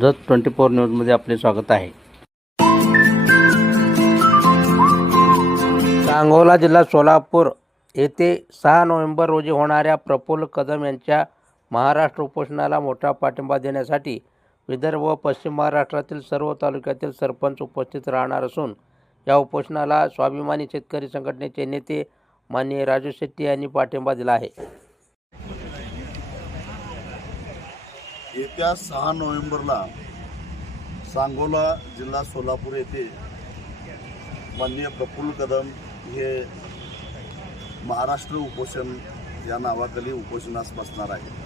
Jat twenty four न्यूजमध्ये आपले स्वागत आहे. सांगोला जिल्हा सोलापूर येथे सहा नोव्हेंबर रोजी होणाऱ्या प्रफुल्ल कदम यांच्या महाराष्ट्र उपोषणाला मोठा पाठिंबा देण्यासाठी विदर्भ व पश्चिम महाराष्ट्रातील सर्व तालुक्यातील सरपंच उपस्थित राहणार असून या उपोषणाला स्वाभिमानी शेतकरी संघटनेचे नेते माननीय राजू शेट्टी यांनी पाठिंबा दिला आहे. येत्या सहा नोव्हेंबरला सांगोला जिल्हा सोलापूर येथे माननीय प्रफुल्ल कदम हे महाराष्ट्र उपोषण या नावाखाली उपोषणास बसणार आहे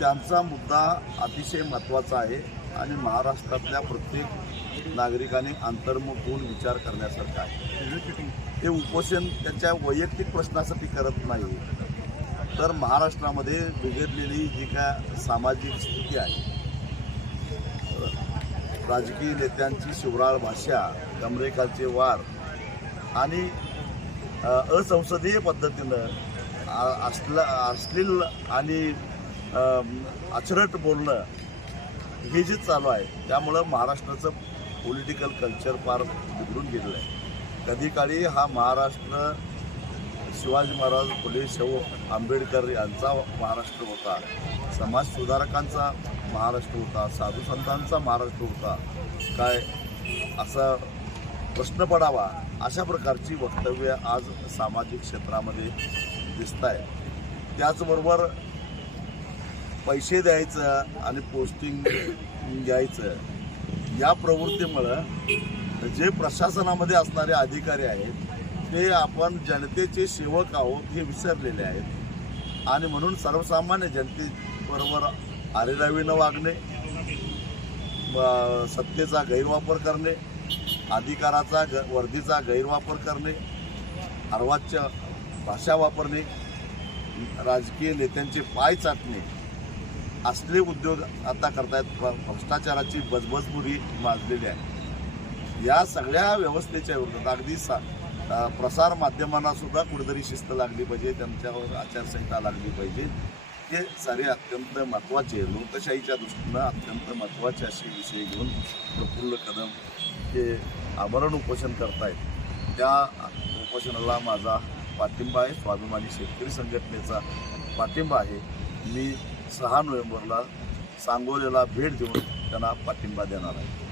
त्यांचा मुद्दा अतिशय महत्त्वाचा आहे आणि महाराष्ट्रातल्या प्रत्येक नागरिकाने अंतर्मुख होऊन विचार करण्यासारखा आहे. हे उपोषण त्यांच्या वैयक्तिक प्रश्नासाठी करत नाही. तर महाराष्ट्रामध्ये बिघडलेली जी काय सामाजिक स्थिती आहे राजकीय नेत्यांची शिवराळ भाषा कमरेखालचे वार आणि असंसदीय पद्धतीनं असला अश्लील आणि अचरट बोलणं हे जे चालू आहे त्यामुळं महाराष्ट्राचं पॉलिटिकल कल्चर फार बिघडून गेलेलं आहे. कधी काळी हा महाराष्ट्र शिवाजी महाराज फुले शाहू आंबेडकर यांचा महाराष्ट्र होता. समाज सुधारकांचा महाराष्ट्र होता. साधू संतांचा महाराष्ट्र होता. काय असा प्रश्न पडावा अशा प्रकारची वक्तव्य आज सामाजिक क्षेत्रामध्ये दिसत आहे त्याचबरोबर पैसे द्यायचं आणि पोस्टिंग घ्यायचं या प्रवृत्तीमुळं जे प्रशासनामध्ये असणारे अधिकारी आहेत ते आपण जनतेचे सेवक आहोत हे विसरलेले आहेत. आणि म्हणून सर्वसामान्य जनतेबरोबर आरेरावीनं वागणे सत्तेचा गैरवापर करणे अधिकाराचा ग वर्दीचा गैरवापर करणे अर्वाच्य भाषा वापरणे राजकीय नेत्यांचे पाय चाटणे असले उद्योग आता करतायत भ्रष्टाचाराची बजबजपुरी माजलेली आहे. या सगळ्या व्यवस्थेच्या विरोधात अगदी सा प्रसार माध्यमांना सुद्धा कुठेतरी शिस्त लागली पाहिजे त्यांच्यावर आचारसंहिता लागली पाहिजे. हे सारे अत्यंत महत्त्वाचे लोकशाहीच्या दृष्टीनं अत्यंत महत्त्वाचे असे विषय घेऊन प्रफुल्ल कदम हे आमरण उपोषण करतायत. त्या उपोषणाला माझा पाठिंबा आहे. स्वाभिमानी शेतकरी संघटनेचा पाठिंबा आहे. मी सहा नोव्हेंबरला सांगोलेला भेट देऊन त्यांना पाठिंबा देणार आहे.